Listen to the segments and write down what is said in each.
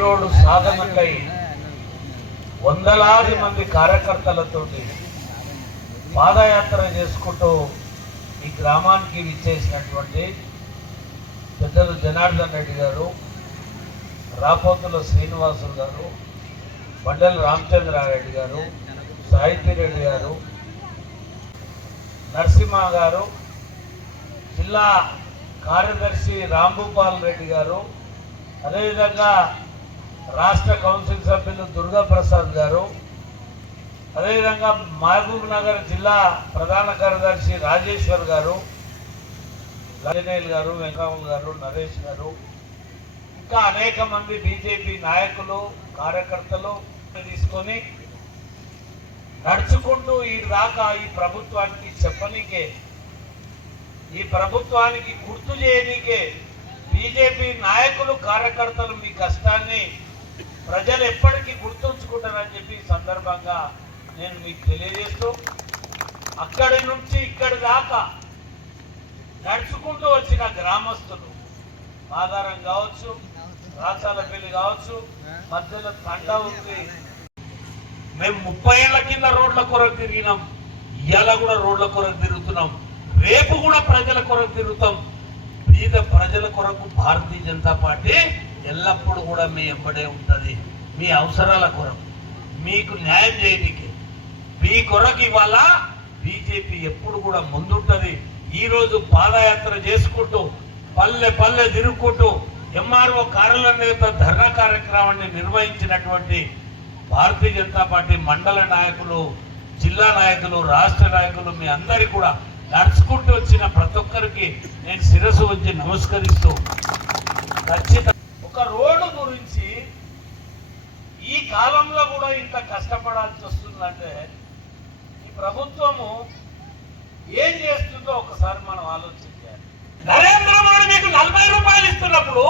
Road సాధనకై వందలాది మంది కార్యకర్తలతోటి పాదయాత్ర చేసుకుంటూ ఈ గ్రామానికి విచ్చేసినటువంటి పెద్దలు జనార్దన్ రెడ్డి గారు రాపోతుల శ్రీనివాసులు గారు బండలి రామచంద్రారెడ్డి గారు సాహిత్య రెడ్డి గారు నరసింహ గారు జిల్లా కార్యదర్శి రాంభూపాల్ రెడ్డి గారు అదేవిధంగా రాష్ట్ర కౌన్సిల్ సభ్యులు దుర్గా ప్రసాద్ గారు అదేవిధంగా మహబూబ్ నగర్ జిల్లా ప్రధాన కార్యదర్శి రాజేశ్వర్ గారు లజనేల్ గారు వెంకమ్మ గారు నరేష్ గారు ఇంకా అనేక మంది బీజేపీ నాయకులు కార్యకర్తలు తీసుకొని నడుచుకుంటూ ఈ దాకా ఈ ప్రభుత్వానికి చెప్పనీకే ఈ ప్రభుత్వానికి గుర్తు చేయనీకే బీజేపీ నాయకులు కార్యకర్తలు మీ కష్టాన్ని ప్రజలు ఎప్పటికీ గుర్తుంచుకుంటారని చెప్పి సందర్భంగా నేను మీకు తెలియజేస్తూ అక్కడి నుంచి ఇక్కడి దాకా నడుచుకుంటూ వచ్చిన గ్రామస్తులు ఆధారం కావచ్చు రాచాలపల్లి కావచ్చు మధ్యలో తండ ఉంది మేము ముప్పై ఏళ్ళ కింద రోడ్ల కొరకు తిరిగినాం ఇవాళ కూడా రోడ్ల కొరకు తిరుగుతున్నాం రేపు కూడా ప్రజల కొరకు తిరుగుతాం. పేద ప్రజల కొరకు భారతీయ జనతా పార్టీ ఎల్లప్పుడూ కూడా మీ ఎంబడే ఉంటుంది. మీ అవసరాల కొరకు. మీకు న్యాయం చేయడానికి మీ కొరకు ఇవాళ బీజేపీ ఎప్పుడు కూడా ముందుంటది. ఈరోజు పాదయాత్ర చేసుకుంటూ పల్లె పల్లె తిరుగుకుంటూ ఎంఆర్ఓ కార్యాలయం నేత ధర్నా కార్యక్రమాన్ని నిర్వహించినటువంటి భారతీయ జనతా పార్టీ మండల నాయకులు జిల్లా నాయకులు రాష్ట్ర నాయకులు మీ అందరి కూడా నడుచుకుంటూ వచ్చిన ప్రతి ఒక్కరికి నేను శిరస్సు వచ్చి నమస్కరిస్తూ ఖచ్చితంగా ఒక రోడ్డు గురించి ఈ కాలంలో కూడా ఇంత కష్టపడాల్సి వస్తుందంటే ఈ ప్రభుత్వము ఏం చేస్తుందో ఒకసారి మనం ఆలోచించాలి నరేంద్ర మోడీ మీకు నలభై రూపాయలు ఇస్తున్నప్పుడు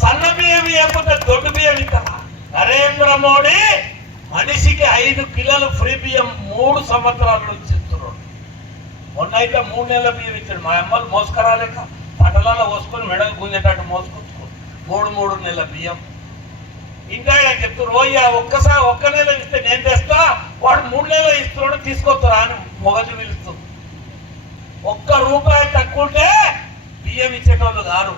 సన్న బియ్యం ఇవ్వకపోతే దొడ్డు బియ్యం ఇస్తారా? నరేంద్ర మోడీ మనిషికి ఐదు కిలోలు ఫ్రీ బియ్యం మూడు సంవత్సరాల నుంచి ఇస్తున్నాడు. మొన్న అయితే మూడు నెలల బియ్యం ఇచ్చాడు. మా అమ్మలు మోసుకరాలేక పట్టణాల్లో పోసుకొని మెడలు గుంజేటట్టు మోసుకొచ్చుకో మూడు మూడు నెలల బియ్యం. ఇంకా ఆయన చెప్తారు ఓయ్యా ఒక్కసారి ఒక్క నెల ఇస్తే నేను తెస్తా వాడు మూడు నెలలు ఇస్తున్నాడు తీసుకొస్తారా అని మొగలు పిలుస్తుంది. ఒక్క రూపాయి తక్కువ ఉంటే బియ్యం ఇచ్చేటోళ్ళు కాదు.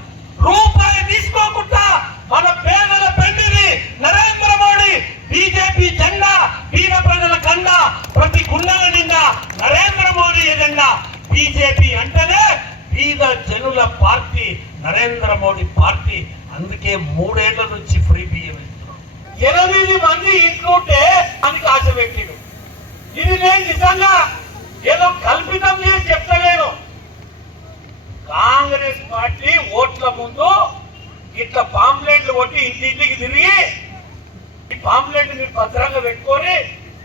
రూపాయి తీసుకోకుండా మన పేదల పెండిని నరేంద్ర మోడీ బీజేపీ జెండా బీద ప్రజల కండ ప్రతి గుండెల నిండా నరేంద్ర మోడీ ఎజెండా. బీజేపీ అంటేనే బీద జనుల పార్టీ నరేంద్ర మోడీ పార్టీ. అందుకే మూడేళ్ళ నుంచి ఫ్రీ బియ్యం ఇస్తున్నాం. ఎనిమిది మంది ఇంట్లో ఉంటే మనకి ఆశ పెట్టిడు. ఇది నేను నిజంగా ఏదో కల్పితం చేసి చెప్తలేను. కాంగ్రెస్ పార్టీ ఓట్ల ముందు ఇట్లా పాంప్లెట్లు కొట్టి ఇంటింటికి తిరిగి ఈ పాంప్లెట్ మీరు భద్రంగా పెట్టుకొని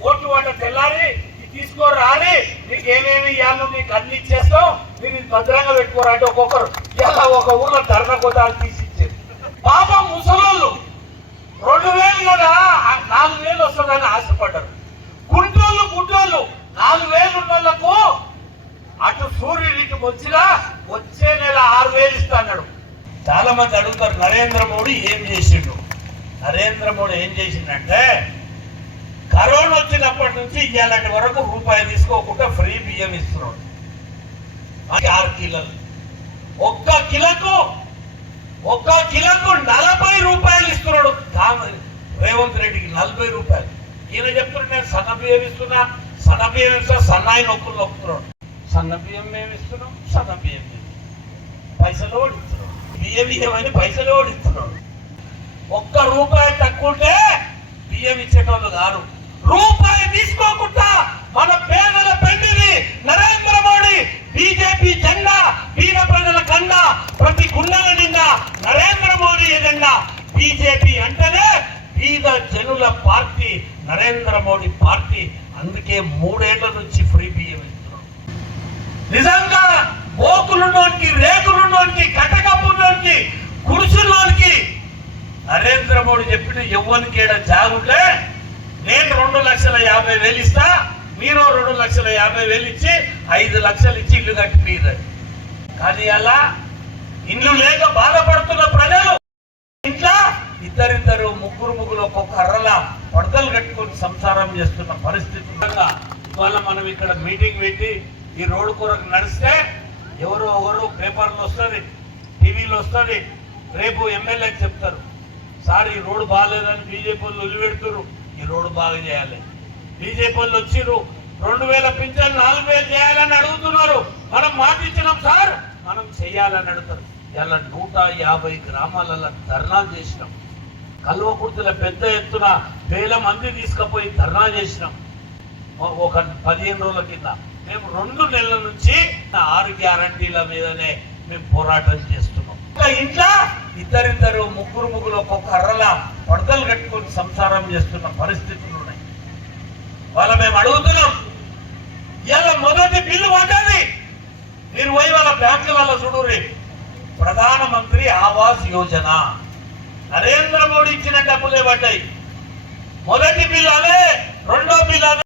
ఓట్లు వాట తెల్లారి ఇది తీసుకోరు రాని మీకు ఏమేమి ఇవ్వాలో మీకు అన్ని ఇచ్చేస్తాం. మీరు భద్రంగా పెట్టుకోరు అంటే ఒక్కొక్కరు. ఇలా ఒక ఊర్లో ధర్మ కొట్టాలు తీసి పాపం ముసలోళ్ళు. రెండు వేలు కదా? నాలుగు వేలు వస్తుందని ఆశపడ్డారు. గుంటోళ్ళు గుంటోళ్ళు నాలుగు వేలు ఉన్న అటు సూర్యుడికి వచ్చినా వచ్చే నెల ఆరు వేలు ఇస్తా అన్నాడు. చాలా మంది అడుగుతారు నరేంద్ర మోడీ ఏం చేసిండు? నరేంద్ర మోడీ ఏం చేసిండంటే కరోనా వచ్చినప్పటి నుంచి ఇవాళటి వరకు రూపాయి తీసుకోకుండా ఫ్రీ బియ్యం ఇస్తున్నాడు. అది ఆరు కిలోలు. ఒక్క కిలోకు ఒక్క కిలోకు నలభై రూపాయలు ఇస్తున్నాడు. రేవంత్ రెడ్డికి నలభై రూపాయలు. ఈయన చెప్తున్నాడు నేను సన్న బియ్యం ఇస్తున్నా సన్న బియ్యం ఇస్తా సన్నాయి నొక్కులు నొక్కుతున్నాడు. సన్న బియ్యం మేము ఇస్తున్నాం సన్న బియ్యం మేము పైసలు ఓడిస్తున్నాడు బియ్యం బియ్యమని పైసలు ఓడిస్తున్నాడు ఒక్క రూపాయి తక్కువ ఉంటే బియ్యం ఇచ్చేటోళ్ళు కాదు. రూపాయి తీసుకోకుండా మన పేదల పెండిని నరేంద్ర మోడీ బీజేపీ జెండా బీద ప్రజల కండ ప్రతి గుండెల నిండా నరేంద్ర మోడీ ఎజెండా బీజేపీ అంటేనే బీద జనుల పార్టీ నరేంద్ర మోడీ పార్టీ. అందుకే మూడేళ్ళ నుంచి ఫ్రీ బియ్యం ఇస్తున్నాం. నిజంగా మోకులున్నోనికి రేకులున్నోనికి కట్టకప్పున్నోనికి గుడిసుల్లోనికి నరేంద్ర మోడీ చెప్పిన ఎవ్వరికి ఏడ జాగుంటే నేను రెండు లక్షల యాభై వేలు ఇస్తా మీరు రెండు లక్షల యాభై వేలు ఇచ్చి ఐదు లక్షలు ఇచ్చి ఇల్లు కట్టిపోయారు కానీ అలా ఇల్లు లేక బాధపడుతున్న ప్రజలు ఇంట్లో ఈ ఇద్దరిద్దరు ముగ్గురు ముగ్గురు ఒక్కొక్క కర్రల పడతలు కట్టుకొని సంసారం చేస్తున్న పరిస్థితి ఇవాళ మనం ఇక్కడ మీటింగ్ పెట్టి ఈ రోడ్డు కొరకు నడిస్తే ఎవరో ఒకరు పేపర్లు వస్తుంది టీవీలో వస్తుంది రేపు ఎమ్మెల్యేకి చెప్తారు. సార్ ఈ రోడ్డు బాగాలేదని బీజేపీ వాళ్ళు వదిలిపెడుతురు ఈ రోడ్డు బాగా చేయాలి. బీజేపీ వాళ్ళు వచ్చిర్రు. రెండు వేల పింఛన్ నాలుగు వేలు చేయాలని అడుగుతున్నారు. మనం మాటిచ్చినాం సార్. మనం చెయ్యాలని అడుగుతారు. ఇలా నూట యాభై గ్రామాలలో ధర్నాలు చేసినాం. కల్వకుర్తుల పెద్ద ఎత్తున వేల మంది తీసుకుపోయి ధర్నా చేసినాం. ఒక పదిహేను రోజుల కింద. మేము రెండు నెలల నుంచి ఆరు గ్యారంటీల మీదనే మేము పోరాటం చేస్తున్నాం. ఇంట్లో ఇద్దరిద్దరు ముగ్గురు ముగ్గురు ఒక్కొక్క కర్రల పడతలు కట్టుకొని సంసారం చేస్తున్న పరిస్థితులు ఉన్నాయి. వాళ్ళ మేము అడుగుతున్నాం ఇవాళ మొదటి బిల్లు పడ్డది. మీరు పోయి వాళ్ళ బ్యాంకులలో చూడుర్రి. ప్రధానమంత్రి ఆవాస్ యోజన. నరేంద్ర మోడీ ఇచ్చిన డబ్బులే పడ్డాయి. మొదటి బిల్ అవే రెండో బిల్లు